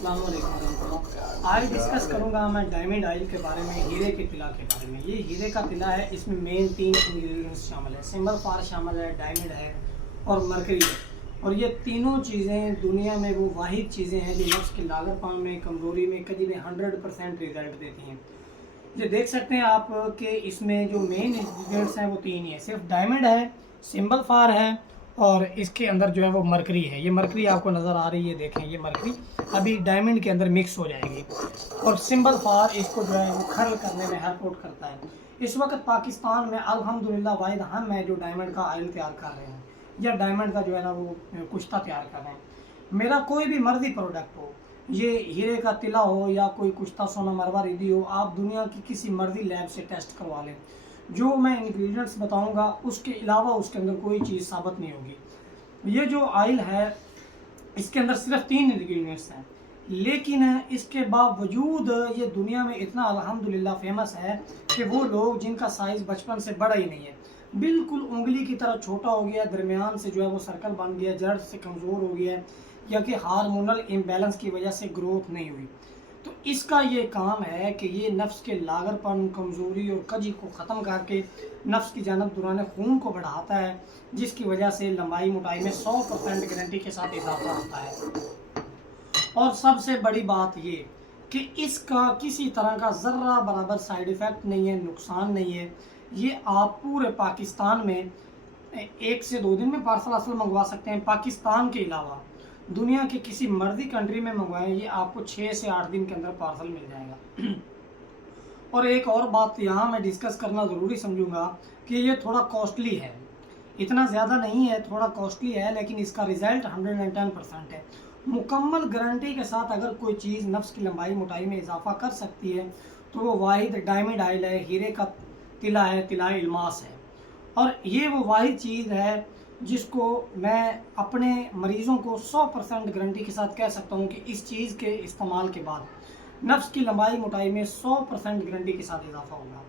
अस्सलाम वालेकुम वरहमतुल्लाह। आज डिस्कस करूंगा मैं डायमंड ऑयल के बारे में, हीरे के तिला के बारे में। ये हीरे का तिला है, इसमें मेन 3 इंग्रेडिएंट्स शामिल है। सिंबल फार शामिल है, डायमंड है और मरकरी है। और ये तीनों चीज़ें दुनिया में वो वाहिद चीज़ें हैं जो नफ्स की लागतपान में, कमज़ोरी में, कभी भी 100% रिजल्ट देती हैं। ये देख सकते हैं आप कि इसमें जो मेन इंग्रेडिएंट्स हैं वो 3 ही है। सिर्फ डायमंड है, सिंबल फार है और इसके अंदर जो है वो मरकरी है। ये मरकरी आपको नज़र आ रही है, देखें ये मरकरी अभी डायमंड के अंदर मिक्स हो जाएगी। और सिंबल फार इसको जो है वो खर्ल करने में हेल्प करता है। इस वक्त पाकिस्तान में अल्हम्दुलिल्लाह वाहिद हम है जो डायमंड का ऑयल तैयार कर रहे हैं या डायमंड का जो है ना वो कुश्ता तैयार कर रहे हैं। मेरा कोई भी मर्जी प्रोडक्ट हो, ये हीरे का तिला हो या कोई कुश्ता सोना मरवा रिदी हो, आप दुनिया की किसी मर्जी लैब से टेस्ट करवा लें। जो मैं इंग्रेडिएंट्स बताऊंगा उसके अलावा उसके अंदर कोई चीज़ साबित नहीं होगी। ये जो ऑयल है इसके अंदर सिर्फ 3 इंग्रेडिएंट्स हैं, लेकिन इसके बावजूद ये दुनिया में इतना अल्हम्दुलिल्लाह फेमस है कि वो लोग जिनका साइज़ बचपन से बड़ा ही नहीं है, बिल्कुल उंगली की तरह छोटा हो गया, दरमियान से जो है वो सर्कल बन गया, जड़ से कमज़ोर हो गया या कि हार्मोनल इम्बैलेंस की वजह से ग्रोथ नहीं हुई, तो इसका ये काम है कि ये नफ्स के लागरपन, कमज़ोरी और कजी को ख़त्म करके नफ्स की जानब दुरान खून को बढ़ाता है, जिसकी वजह से लंबाई मोटाई में 100% गारंटी के साथ इजाफा होता है। और सबसे बड़ी बात ये कि इसका किसी तरह का ज़र्रा बराबर साइड इफ़ेक्ट नहीं है, नुकसान नहीं है। ये आप पूरे पाकिस्तान में 1 से 2 दिन में पार्सल असल मंगवा सकते हैं। पाकिस्तान के अलावा दुनिया के किसी मर्जी कंट्री में मंगवाएं, ये आपको 6 से 8 दिन के अंदर पार्सल मिल जाएगा। और एक और बात यहाँ मैं डिस्कस करना ज़रूरी समझूंगा कि ये थोड़ा कॉस्टली है, इतना ज़्यादा नहीं है, थोड़ा कॉस्टली है, लेकिन इसका रिज़ल्ट 110% है। मुकम्मल गारंटी के साथ अगर कोई चीज़ नफ्स की लंबाई मोटाई में इजाफा कर सकती है तो वो वाहिद डायमंड ऑयल है, हीरे का तिला है, तिलाए इल्मास है। और ये वो वाहिद चीज़ है जिसको मैं अपने मरीज़ों को 100% गारंटी के साथ कह सकता हूँ कि इस चीज़ के इस्तेमाल के बाद नफ्स की लंबाई मोटाई में 100% गारंटी के साथ इजाफा होगा।